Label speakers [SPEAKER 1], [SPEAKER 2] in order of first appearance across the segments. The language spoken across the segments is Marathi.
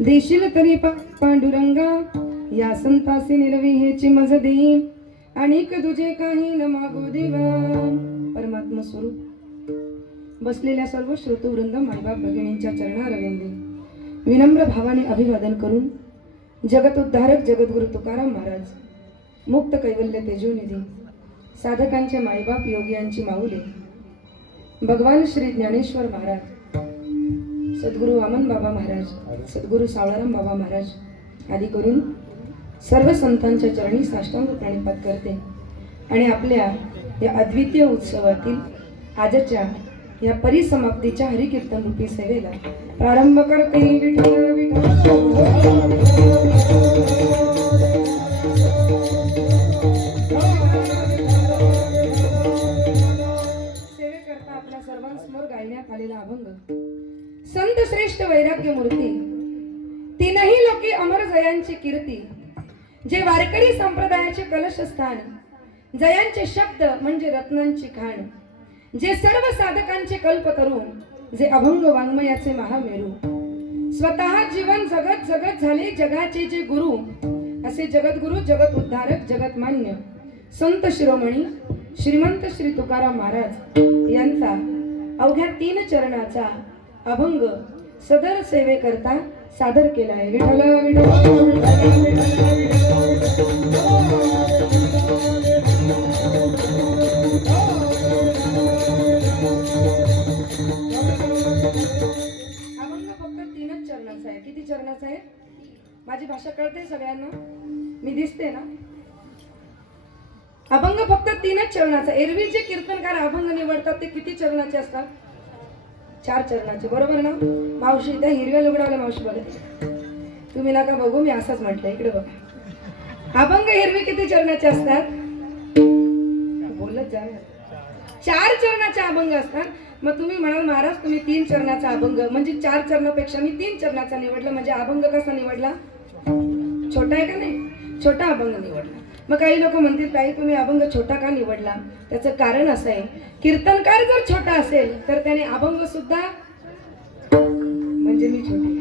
[SPEAKER 1] देशील तरी पांडुरंगा या संतासी निरवी हेची मज देई अनेक तुझे काही न मागो देवा परमात्मा स्वरूप. बसलेल्या सर्व श्रोतवृंद मायबाप भगिनींच्या चरणारविंदी विनम्र भावाने अभिवादन करून जगतोद्धारक जगद्गुरु तुकाराम महाराज मुक्त कैवल्य तेजोनिधी साधकांचे मायबाप योगियांची माऊले. भगवान श्री ज्ञानेश्वर महाराज सद्गुरू वामन बाबा महाराज सद्गुरू सावळाराम बाबा महाराज आदी करून सर्व संतांच्या चरणी साष्टांग प्रणिपात करते. आणि आपल्या या अद्वितीय उत्सवातील आजच्या या परिसमाप्तीच्या हरिकीर्तन रूपी सेवेला प्रारंभ करते. विठ्ठल विठ्ठल श्रेष्ठ वैराग्य मूर्ती तीनही लोके अमर जयांची कीर्ती. जे वारकरी संप्रदायाचे कलशस्थान जयांचे शब्द म्हणजे रत्नांची खाण. जे सर्व साधकांचे कल्प करून जे अभंग वाङ्मयाचे महामेरू. स्वतः जीवन जगत जगत झाले जगाचे जे गुरु असे जगद्गुरु जगत उद्धारक जगत मान्य. संत शिरोमणी श्रीमंत श्री तुकाराम महाराज यांचा अवघ्या तीन चरणाचा अभंग सदर सेवेकरता सादर केला आहे विठ्ठल अभंग फक्त तीनच चरणाचा आहे. किती चरणाचा आहे माझी भाषा कळते सगळ्यांना? मी दिसते ना? अभंग फक्त तीनच चरणाचा एरवी जे कीर्तनकार अभंग निवडतात ते किती चरणाचे असतात? चार चरणाचे. बरोबर ना? मावशी त्या हिरव्या लुगडावाल्या मावशी बघत तुम्ही नका बघू मी असंच म्हटलं. इकडे बघा. अभंग हिरवी किती चरणाचे असतात? बोलत जा चार चरणाचे अभंग असतात. मग तुम्ही म्हणाल महाराज तुम्ही तीन चरणाचा अभंग. म्हणजे चार चरणापेक्षा मी तीन चरणाचा निवडला. म्हणजे अभंग कसा निवडला? छोटा आहे का नाही? छोटा अभंग निवडला. मग काही लोक म्हणतील ताई तुम्ही अभंग छोटा का निवडला? त्याचं कारण असं आहे. कीर्तनकार जर छोटा असेल तर त्याने अभंग सुद्धा म्हणजे मी छोटी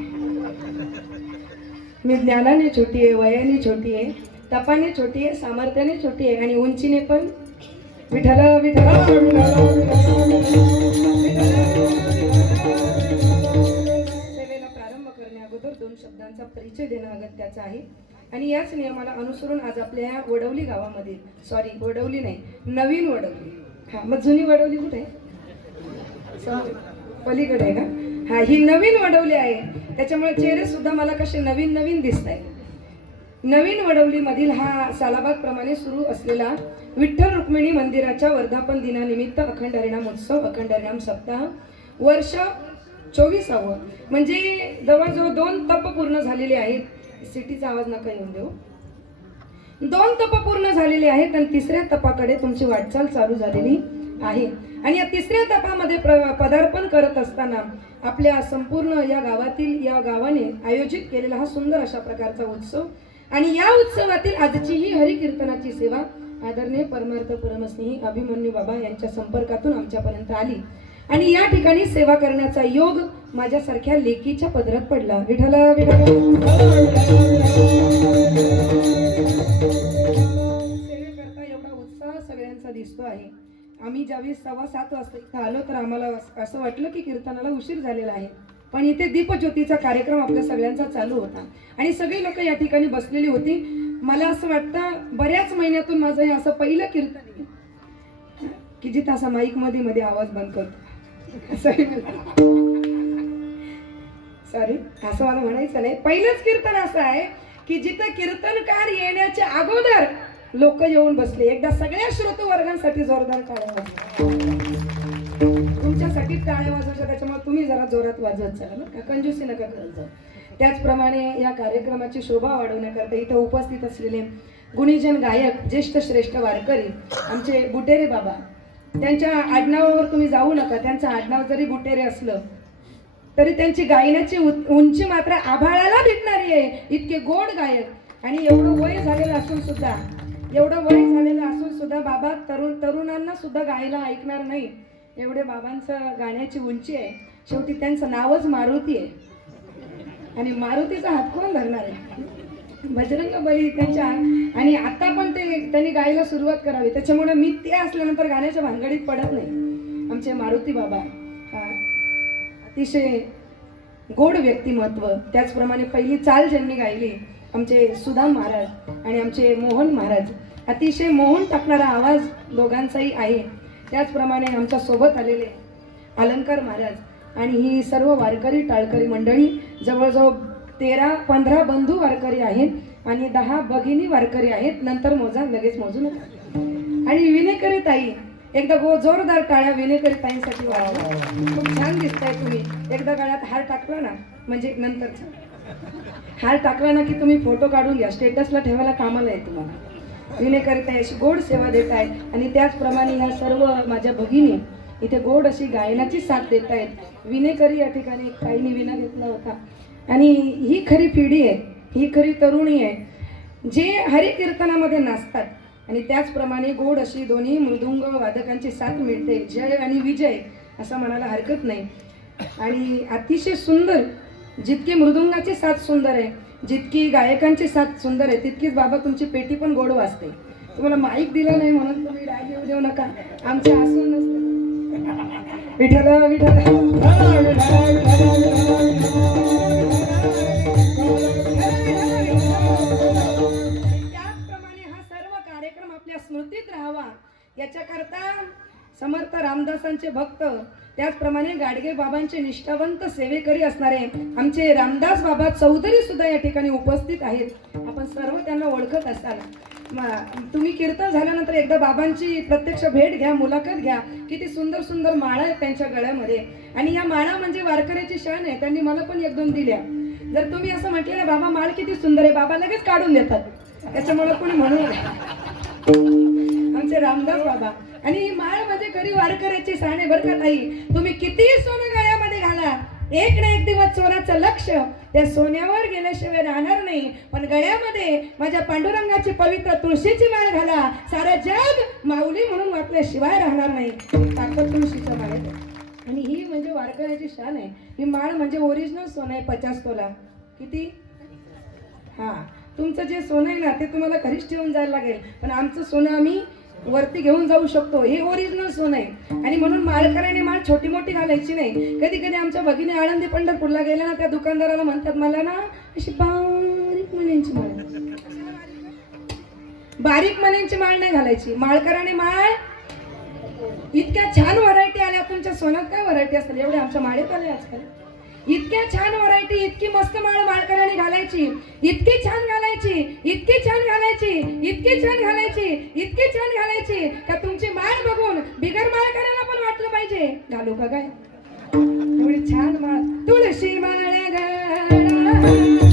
[SPEAKER 1] मी ज्ञानाने छोटी आहे वयाने छोटी आहे तपाने छोटी आहे सामर्थ्याने छोटी आहे आणि उंचीने पण विठाला विठाला सेवेला प्रारंभ करण्या अगोदर दोन शब्दांचा परिचय देणं अगत्याचं आहे. आणि याच नियमाला अनुसरून आज आपल्या या वडवली गावामध्ये सॉरी वडवली नाही नवीन वडवली. हा मग जुनी वडवली कुठे? आहे? पलीकडे आहे का हा ही नवीन वडवली आहे. त्याच्यामुळे चेहरे सुद्धा मला कसे नवीन नवीन दिसत आहेत नवीन वडवली मधील हा सालाबाग प्रमाणे सुरू असलेला विठ्ठल रुक्मिणी मंदिराच्या वर्धापन दिनानिमित्त अखंड हरिणाम उत्सव अखंड हरिणाम सप्ताह वर्ष चोवीसावं. म्हणजे जवळजवळ दोन तप पूर्ण झालेले आहेत. सिटीचा आवाज नका येऊन देऊ. दोन तप पूर्ण झालेले आहेत आणि तिसऱ्या तपाकडे तुमची वाटचाल चालू झालेली आहे. आणि या तिसऱ्या तपामध्ये पदार्पण करत असताना आपल्या संपूर्ण या गावातील या गावाने आयोजित केलेला हा सुंदर अशा प्रकारचा उत्सव आणि या उत्सवातील आजची ही हरिकीर्तनाची सेवा आदरणीय परमार्थ परमस्नेही अभिमन्यू बाबा यांच्या संपर्कातून आमच्यापर्यंत आली. आणि या ठिकाणी सेवा करण्याचा योग माझ्यासारख्या लेकीच्या पदरात पडला. विठला सेवेकरता एवढा उत्साह सगळ्यांचा दिसतो आहे. आम्ही ज्यावेळी सव्वा सात वाजता इथं आलो तर आम्हाला असं वाटलं की कीर्तनाला उशीर झालेला आहे. पण इथे दीपज्योतीचा कार्यक्रम आपल्या सगळ्यांचा चालू होता. आणि सगळी लोक या ठिकाणी बसलेली होती. मला असं वाटतं बऱ्याच महिन्यातून माझं हे असं पहिलं कीर्तन आहे की जिथं असा माईकमध्ये मध्ये आवाज बंद करतो. सॉरी असं मला म्हणायचं नाही. पहिलंच कीर्तन असं आहे की जिथं कीर्तनकार येण्याच्या अगोदर लोक येऊन बसले. एकदा सगळ्या श्रोत वर्गांसाठी जोरदार टाळ्या वाजवा. तुमच्यासाठी टाळ्या वाजवायच्या त्याच्यामुळे तुम्ही जरा जोरात वाजवत चला ना का? कंजूसी नका करत जाऊ. त्याचप्रमाणे या कार्यक्रमाची शोभा वाढवण्याकरता इथं उपस्थित असलेले गुणीजन गायक ज्येष्ठ श्रेष्ठ वारकरी आमचे बुटेरे बाबा त्यांच्या आडनावावर तुम्ही जाऊ नका. त्यांचं आडनाव जरी बुटेरे असलं तरी त्यांची गायनाची उंची मात्र आभाळाला भेटणारी आहे. इतके गोड गायक. आणि एवढं वय झालेलं असून सुद्धा एवढं वय झालेलं असून सुद्धा बाबा तरुण तरुणांना सुद्धा गायला ऐकणार नाही. एवढे बाबांचं गाण्याची उंची आहे. शेवटी त्यांचं नावच मारुती आहे. आणि मारुतीचा हात कोण धरणार आहे? बजरंग बली त्यांच्या. आणि आता पण ते त्यांनी गायला सुरुवात करावी. त्याच्यामुळे मी ते असल्यानंतर गाण्याच्या भानगडीत पडत नाही. आमचे मारुती बाबा अतिशय गोड व्यक्तिमत्व. त्याचप्रमाणे पहिली चाल ज्यांनी गायली आमचे सुदाम महाराज आणि आमचे मोहन महाराज अतिशय मोहन टाकणारा आवाज दोघांचाही आहे. त्याचप्रमाणे आमच्यासोबत आलेले अलंकार महाराज आणि ही सर्व वारकरी टाळकरी मंडळी जवळजवळ तेरा पंधरा बंधू वारकरी आहेत आणि दहा भगिनी वारकरी आहेत. नंतर मोजा लगेच मोजू नका. आणि विनेकरी ताई एकदा गो जोरदार टाळ्या विनेकरी ताईंसाठी खूप छान दिसताय तुम्ही. एकदा गळ्यात हार टाकला ना म्हणजे नंतरचा. हार टाकला ना की तुम्ही फोटो काढून घ्या. स्टेटसला ठेवायला कामाला आहे तुम्हाला विनेकरी ताई अशी गोड सेवा देत आहेत आणि त्याचप्रमाणे ह्या सर्व माझ्या भगिनी इथे गोड अशी गायनाची साथ देत आहेत विनेकरी या ठिकाणी ताईने विना घेतला होता. आणि ही खरी पिढी आहे ही खरी तरुणी आहे जे हरिकीर्तनामध्ये नाचतात. आणि त्याचप्रमाणे गोड अशी दोन्ही मृदुंग वादकांची साथ मिळते जय आणि विजय असं म्हणायला हरकत नाही. आणि अतिशय सुंदर जितकी मृदुंगाची साथ सुंदर आहे जितकी गायकांची साथ सुंदर आहे तितकीच बाबा तुमची पेटी पण गोड वाजते. तुम्हाला माईक दिला नाही म्हणून तुम्ही राग येऊ देऊ नका. आमच्या असून नसते. विठ्ठल विठ्ठल. बाबांचे भक्त त्याचप्रमाणे गाडगे बाबांचे निष्ठावंत सेवेकरी असणारे आमचे रामदास बाबा चौधरी सुद्धा या ठिकाणी उपस्थित आहेत. आपण सर्व त्यांना ओळखत असाल. तुम्ही कीर्तन झाल्यानंतर एकदा बाबांची प्रत्यक्ष भेट घ्या मुलाखत घ्या. किती सुंदर सुंदर माळा आहेत त्यांच्या गळ्यामध्ये. आणि या माळा म्हणजे वारकऱ्याची शान आहे. त्यांनी मला पण एक दोन दिल्या. जर तुम्ही असं म्हटलं बाबा माळ किती सुंदर आहे. बाबा लगेच काढून देतात. त्याच्यामुळे कोणी म्हणू आमचे रामदास बाबा. आणि ही माळ म्हणजे घरी वारकऱ्याची साणे बरं का ताई. तुम्ही किती सोनं गळ्यामध्ये घाला. एक ना एक दिवस चोराचं लक्ष त्या सोन्यावर गेल्याशिवाय राहणार नाही. पण गळ्यामध्ये माझ्या पांडुरंगाची पवित्र तुळशीची माळ घाला. सारा जग माऊली म्हणून वाटल्याशिवाय राहणार नाही. ताकद तुळशीच्या माळेत आणि ही म्हणजे वारकऱ्याची शान आहे. ही माळ म्हणजे ओरिजिनल सोनं आहे पचास तोला. किती? हा. तुमचं जे सोनं आहे ना ते तुम्हाला घरीच ठेवून जायला लागेल. पण आमचं सोनं आम्ही वरती घेऊन जाऊ शकतो. हे ओरिजिनल सोनं आहे. आणि म्हणून माळकऱ्याने माळ छोटी मोठी घालायची नाही. कधी कधी आमच्या भगिनी आळंदी पंढरपूरला गेल्या ना त्या दुकानदाराला म्हणतात मला ना अशी बारीक मण्यांची माळ बारीक मण्यांची माळ नाही घालायची. माळकराने माळ इतक्या छान व्हरायटी आल्या. तुमच्या सोन्यात काय व्हरायटी असतात एवढ्या आमच्या माळेत आल्या आजकाल. इतक्या छान व्हरायटी इतकी मस्त माळ माळकऱ्याने घालायची. इतकी छान घालायची. इतकी छान घालायची. इतकी छान घालायची. इतकी छान घालायची. का तुमची माळ बघून बिगर माळकऱ्याला पण वाटलं पाहिजे. घालू का काय एवढी छान माळ. तुळशी माळ गळा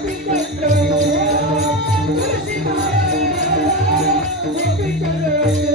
[SPEAKER 1] Thank you.